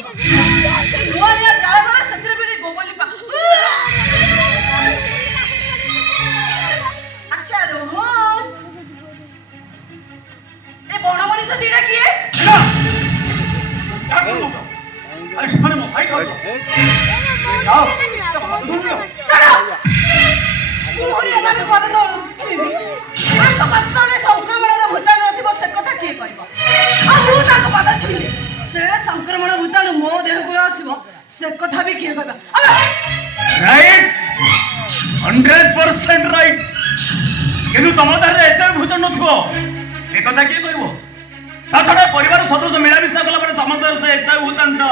ନୂଆ ଚାଳଗଣା ସେଥିରେ ବି ଗୋବଲି ପା ଆଚ୍ଛା ରୋହନ ଏ ବଣ ମଣିଷ ଦିଟା କିଏ? আরে সেখানে ভাই খাও যাও ছাড় মুহরি এମାନେ ପଦ ଦଉଛନ୍ତି ତାଙ୍କ ପାଦରେ ସଂକ୍ରମଣର ଭୂତାଣୁ ଅଛି ସେ କଥା କିଏ କହିବ ଆଉ ମୁଁ ତାଙ୍କ ପାଦ ଛୁଇଁଲି ସେ ସଂକ୍ରମଣ ଭୂତାଣୁ ମୋ ଦେହକୁ ଆସିବ ସେ କଥା ବି କିଏ କହିବ রাইট 100% রাইট কিন্তু তোমার দ্বারা এচআই ভূতাণু নথিব সে কথা কিଏ କହିବ তাছাড়া পরিবার সদস্য মিলামিশা কলা পরে তোমার দ্বারা সে এচআই ভূতাণুটা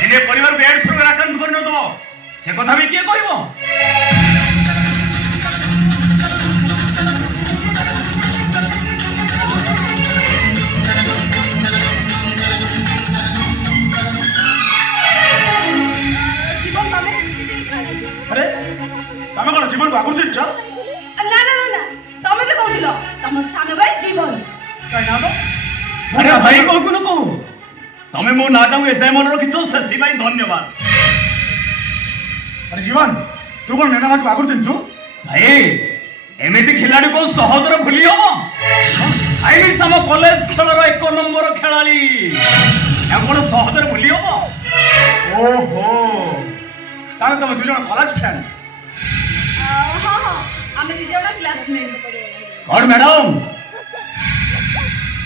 দিনে পরিবার এডস রোগে আক্রান্ত করে নথিব সে কথা ବି কিଏ କହିବ আরে তুমি কোন জীবন বাগুর দিচ্ছ না না না তুমি তো কইছিল তম সান ভাই জীবন কাই না তো আরে ভাই কোন কও তুমি মো নাটাও এজাই মনে রাখিছ সেতি ভাই ধন্যবাদ আরে জীবন তুই কোন নেনা মাছ বাগুর দিচ্ছ ভাই এমিতি খিলাড়ি কো সহজরে ভুলি হবো আইলি সম কলেজ খেলর 1 নম্বর খেলাড়ি এখন সহজরে ভুলি হবো ওহো তাহলে তুমি দুজন কলেজ ফ্রেন্ড হ্যাঁ হ্যাঁ আমি দুজন ক্লাসমেট কর ম্যাডাম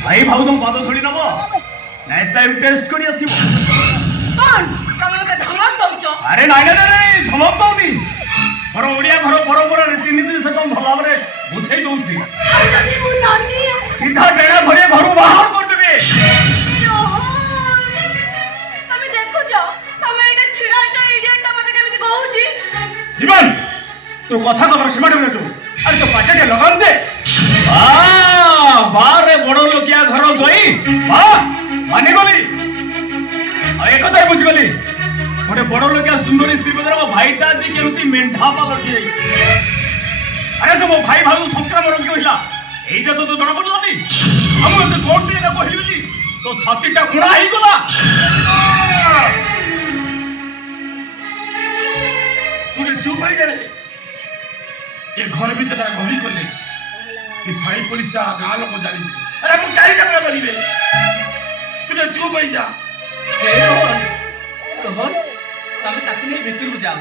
ভাই ভাবু তুমি পাদ ছড়ি নব নেচাইম টেস্ট করি আসিব কোন তুমি মতে ধমক দউছ আরে নাই না রে ধমক দউনি ঘর ওড়িয়া ঘর পরম্পরা ରୀତିନୀତି ସେ ତମ ଭଲ ଭାବରେ ବୁଝେଇ ଦଉଛି আর যদি মু নানি ସିଧା ଡେଣା ଭରିଆ ଘରୁ ବାହାର କରିଦେବେ তুমি দেখুছ তুমি এটা ছিড়াইছ ইডিয়েটটা মতে কেମିତି কହୁଛି জীবন ତୁ କଥା କବର ସୀମାଟେ ବୁଝୁ ଆରେ ତୁ ପାଟିଟେ ଲଗାଉ ଦେ ବାରେ ବଡ଼ ଲୋକିଆ ଘର ଜଇ ମାନିଗଲି ଆଉ ଏକଥା ବୁଝିଗଲି ଗୋଟେ ବଡ଼ ଲୋକିଆ ସୁନ୍ଦରୀ ସ୍ତ୍ରୀ ବଦଳ ମୋ ଭାଇଟା ଆଜି କେମିତି ମେଣ୍ଢା ପାଲଟି ଯାଇଛି ଆରେ ତ ମୋ ଭାଇ ଭାବୁ ସଂକ୍ରମଣ ରୋଗୀ ହୋଇଲା এইটা তো জଣା ପଡୁନି ଆଉ ଏତେ କୋଉଠି ନା କହିଲି ବୋଲି ତୋ ଛାତିଟା ଖୁଣା ହେଇଗଲା तू चुप हो गए ये घर भी तेरा गहरी कर ले ये साई पुलिस गाँ लोग जानी अरे हम क्या करना करिए तू चुप हो जा रोहन तमे ताकि नहीं भीतर को जाओ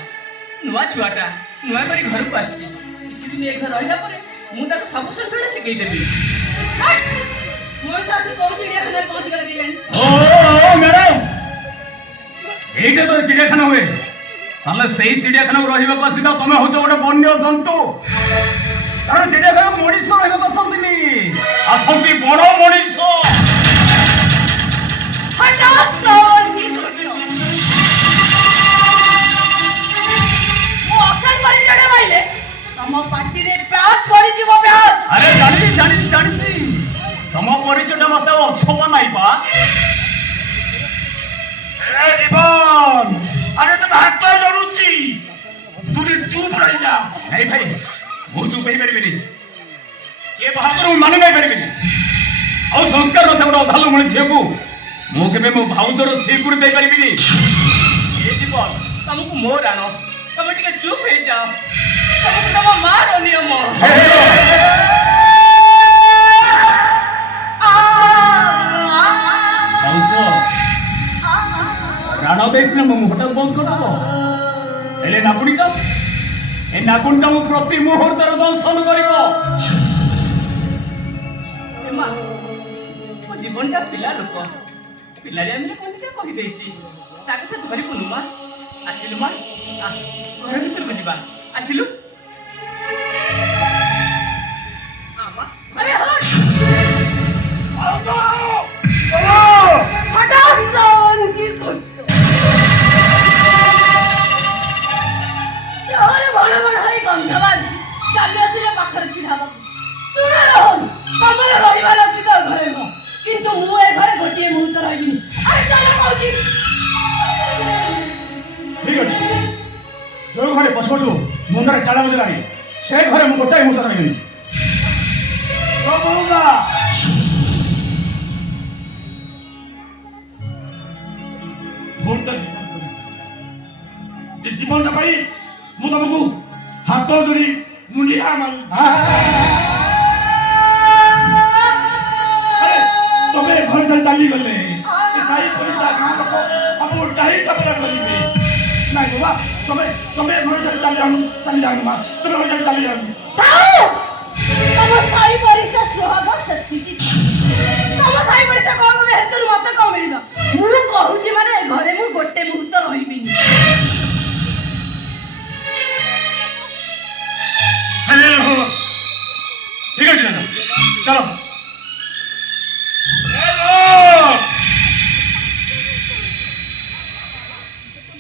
नुआ छुआटा नुआ करी घर को आसी किछि दिन ए घर रहिला परे मु ताको सब संचना सिखै देबी ମୋ ଶାଶୁ କୋଉ ଚିଡ଼ିଆଖାନାରେ ପହଞ୍ଚି ଗଲେ କେଜାଣି ओ मैडम এইটা তো চিড়িয়াখানা हुए তাহলে সেই চিড়িয়াখানা রহিବାକୁ ଆସିଲା ତମେ ହଉଛ ଗୋଟେ ବନ୍ୟ ଜନ୍ତୁ କାରଣ ଚିড়ିয়াখানা ମଣିଷ ରହିବାକୁ ଆସନ୍ତିନି ଆସନ୍ତି ବଡ଼ ମଣିଷ ହଠାତ୍ ସୋନ କି ସୁଟ ମୁଁ ଅକାଲ ପରି ଜଣେ ଭାଇଲେ ତମ ପାଟିରେ ପ୍ୟାଚ ପଡ଼ିଯିବ ପ୍ୟାଚ ଆରେ ଜାଣିଛି ତମ ପରିଚୟଟା ମତେ ଅଛବା ନାଇଁ ପା ଏ ଜୀବନ আরে তো হাত জড়ুছি তুই চুপ রই যা এই ভাই ମୁଁ ଚୁପ ହେଇପାରିବିନି ଏ ବାହାଘର ମୁଁ ମାନି ନାଇଁ ପାରିବିନି ଆଉ ସଂସ୍କାର ନଥାଏ ଗୋଟେ ଅଧାଲୁ ମଣି ଝିଅକୁ ମୁଁ କେବେ ମୋ ଭାଉଜର ସିକୁଡ଼ି ଦେଇପାରିବିନି ए जीवन तुमको मोर आनो तमे टिके चुप हे जाओ तुमको तम मार नियम ଭାଉଜ ପ୍ରାଣ ଦେଇସିନା ମୋ ମୁହଁଟାକୁ ବନ୍ଦ କରିଦେବ ହେଲେ ନାଗୁଣିଟା ଏ ନାଗୁଣିଟା ମୁଁ ପ୍ରତି ମୁହୂର୍ତ୍ତରେ ଦଂଶନ କରିବ एमा ओ जीवनटा पिला लोक पिलारे आमे कोनटा कहि देछि ताके तो धरि पुनुमा आसिलु मा आ घर भीतर को जिबा आसिलु आमा अरे हट ভাউজ হঠাৎ সোন কি সুট আরে বড় বড় হই গন্ধ বাজি চালি আসিলে পাখরে ছিড়াব শুনে রহন তোমার রবিবার আছে তো ঘরে গো কিন্তু মু এ ঘরে গোটিয়ে মুহূর্ত রহিবিনি আরে চলো কইছি ঠিক আছে ଯୋଉ ଘରେ ପଶୁ ପଶୁ ମୁଣ୍ଡରେ ଚାଳ ବଜିଲାଣି ସେ ଘରେ ମୁଁ ଗୋଟାଏ ମୁହୂର୍ତ୍ତ ରହିବିନି ଜୀବନଟା ପାଇଁ ମୁଁ ତମକୁ ହାତ ଧରି ମୁଣ୍ଡିଆ ମାରୁ ତମେ ଘରେ ଧରି ଚାଲିଗଲେ ସାହି ପଡ଼ିଶା ଗାଁ ଲୋକ ଆମକୁ ଟାହି ଚାପଡ଼ା କରିବେ ନାଇଁ ବାବା ତମେ ତମେ ଘରେ ଧରି ଚାଲି ଯାଆନ୍ତୁ ମା ତମେ ଘରେ ଧରି ଚାଲି ଯାଆନ୍ତୁ ତମ ସାହି ପଡ଼ିଶା ସୁହାଗ ସେତିକି ତମ ସାହି ପଡ଼ିଶା କଣ କହିବେ ହେତୁରୁ ମତେ କଣ ମିଳିବ ମୁଁ କହୁଛି ମାନେ ଘରେ ମୁଁ ଗୋଟେ ମୁହୂର୍ତ୍ତ ରହିବିନି ঠিক আছে না চলো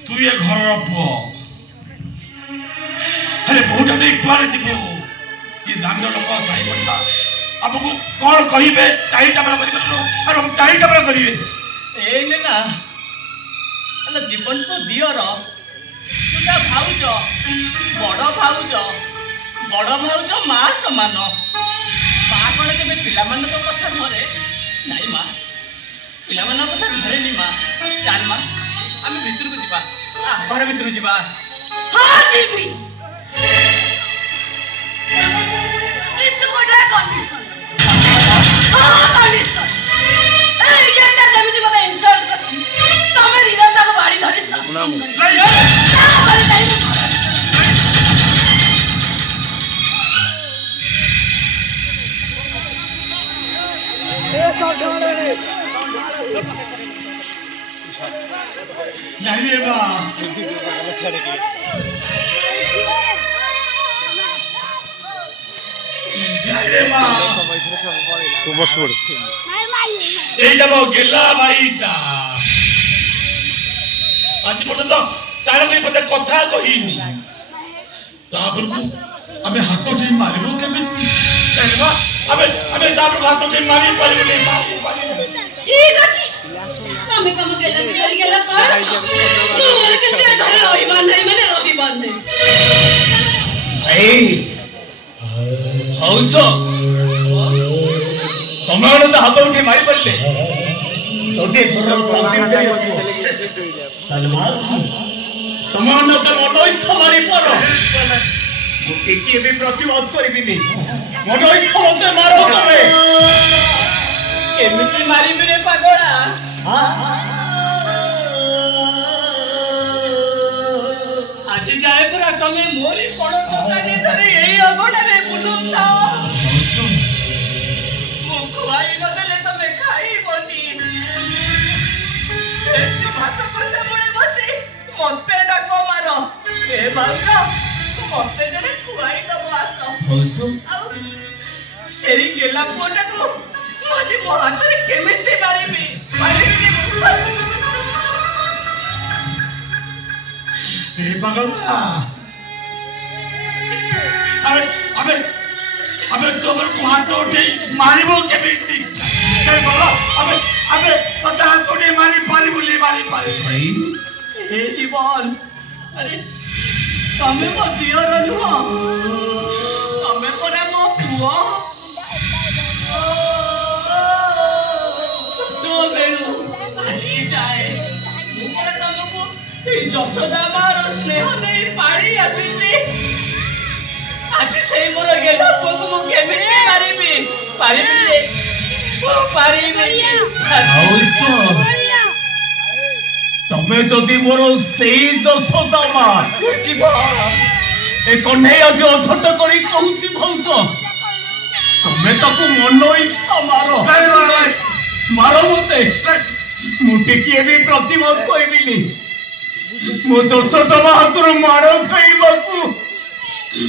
তুই এ ঘরর পুଅ ହେଲେ ବୋହୁଟା ନେଇ କୁଆଡ଼େ ଯିବୁ ଏ ଦାଣ୍ଡ ଲୋକ ସାହି ପଡ଼ିଶା ଆମକୁ କଣ କହିବେ ଟାହି ଟାପରା କରିବେ ଟାହି ଟାପରା କରିବେ ଏଇନେ ନା ହେଲେ ଜୀବନ ତ ଦିଅର ତୁ ତା ଭାଉଜ ବଡ଼ ଭାଉଜ ମା ସମାନ ମା କଣ କେବେ ପିଲାମାନଙ୍କ କଥା ଧରେ ନାଇଁ ମା ପିଲାମାନଙ୍କ କଥା ଧରେନି ମା ଚାଲ ମା ଆମେ ଭିତରକୁ ଯିବା ଘର ଭିତରକୁ ଯିବା ହଁ ଯିବି କିନ୍ତୁ ଗୋଟେ କଣ୍ଡିସନ ଏଇ ଯେଟା ଯେମିତି ମତେ ଇନସଲ୍ଟ କରିଛି ତମେ ଦିନ ତାକୁ ବାଡ଼ି ଧରି ଶାସନ नहीं बा এইটা গেলা বাড়িটা আজ পর্যন্ত তার পথে কথা কহিনি তারপরକୁ ଆମେ ହାତ ଠେଇ ମାରିବୁ କେମିତି ଜାଣିବା ଆମେ ଆମେ ତାପରକୁ ହାତ ଠେଇ ମାରି ପାରିବୁନି ଠିକ ଅଛି ତମେ କାମ ଗେଲା କର ମୁଁ କିନ୍ତୁ ଏ ଘରେ ରହିବାର ନାହିଁ ମାନେ ରହିବାର ନାହିଁ ଏଇ ହଉଛ ତମେ ମାନେ ତ ହାତ ଉଠେଇ ମାରି ପାରିଲେ ଯଦି ଘରର ଶାନ୍ତି ଫେରି ଆସିବ ତାହେଲେ ମାରୁଛୁ ତମେ ମାନେ ତ ମନ ଇଚ୍ଛା ମାରି ପାର ମୁଁ ଟିକିଏ ବି ପ୍ରତିବାଦ କରିବିନି ମନ ଇଚ୍ଛା ମତେ ମାର ତମେ କେମିତି ମାରିବି ରେ ପାଗଳା ଆଜି ଯାଏ ପୁରା ତମେ ମୋରି କଣ ଦୋକାନୀ ଧରି ଏଇ ଅଗଣାରେ ବୁଲୁଛ ମୁଁ ଖୁଆଇ ନଦେଲେ ତମେ ଖାଇବନି ଏଠି ଭାତ କଷା ମୁଳେ ବସି ମତେ ଡାକ ମାର ଏ ଭାଉଜ ମତେ ଜଣେ ଖୁଆଇ ଦବ ଆସ ଆଉ ସେଇ ଗେଲା ପୁଅଟାକୁ ମୁଁ ଆଜି ମୋ ହାତରେ କେମିତି ମାରିବି ଆମେ ତମକୁ ହାତ ଉଠେଇ ମାରିବୁ କେମିତି ଆମେ ଆମେ ତତେ ହାତ ଉଠେଇ ମାରି ପାରିବୁନି ମାରି ପାରିବୁ ଏ ଜୀବନ ଆରେ ତମେ ମୋ ଝିଅର ନୁହଁ ତମେ ପରା ମୋ ପୁଅ ଛୋଟବେଳୁ ଆଜି ଯାଏ ମୁଁ ପରା ତମକୁ ଏଇ ଯଶୋଦା ମାର ସ୍ନେହ ଦେଇ ପାଳି ଆସିଛି ଆଜି ସେଇ ମୋର ଗେଲା ପୁଅକୁ ମୁଁ କେମିତି ମାରିବି ପାରିବି ତମେ ଯଦି ମୋର ସେଇ ଯଶୋଦା ମା ଏ କଣ୍ଢେଇ ଆଜି ଅଛଟ କରି କହୁଛି ଭାଉଜ ତମେ ତାକୁ ମନ ଇଚ୍ଛା ମାର ମତେ ମୁଁ ଟିକିଏ ବି ପ୍ରତିବାଦ କରିବିନି ମୋ ଯଶୋଦା ମା ହାତରୁ ମାଡ଼ ଖାଇବାକୁ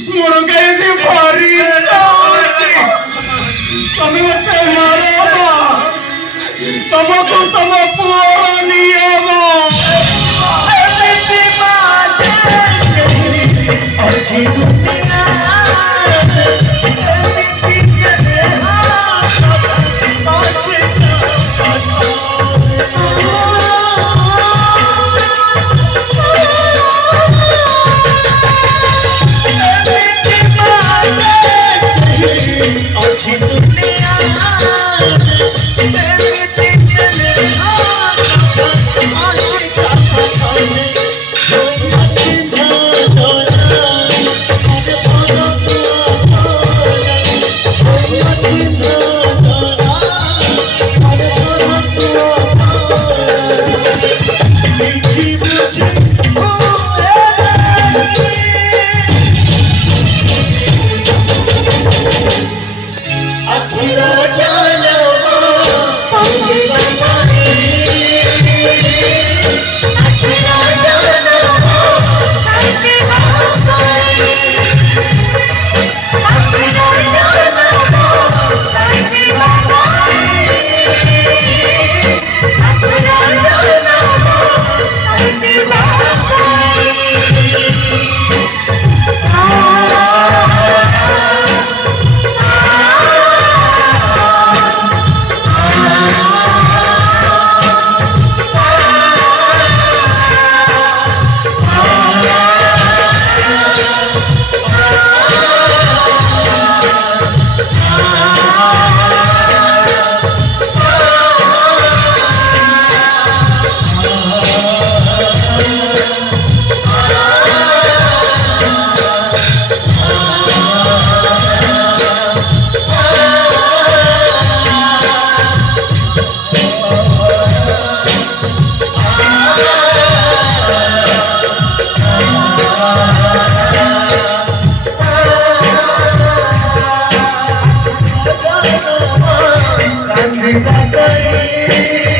ମୋର କାହିଁକି ଭାରି ତମେ ମତେ ମାର ତମକୁ ତମ ପୁଅ ନିୟମ Thank you.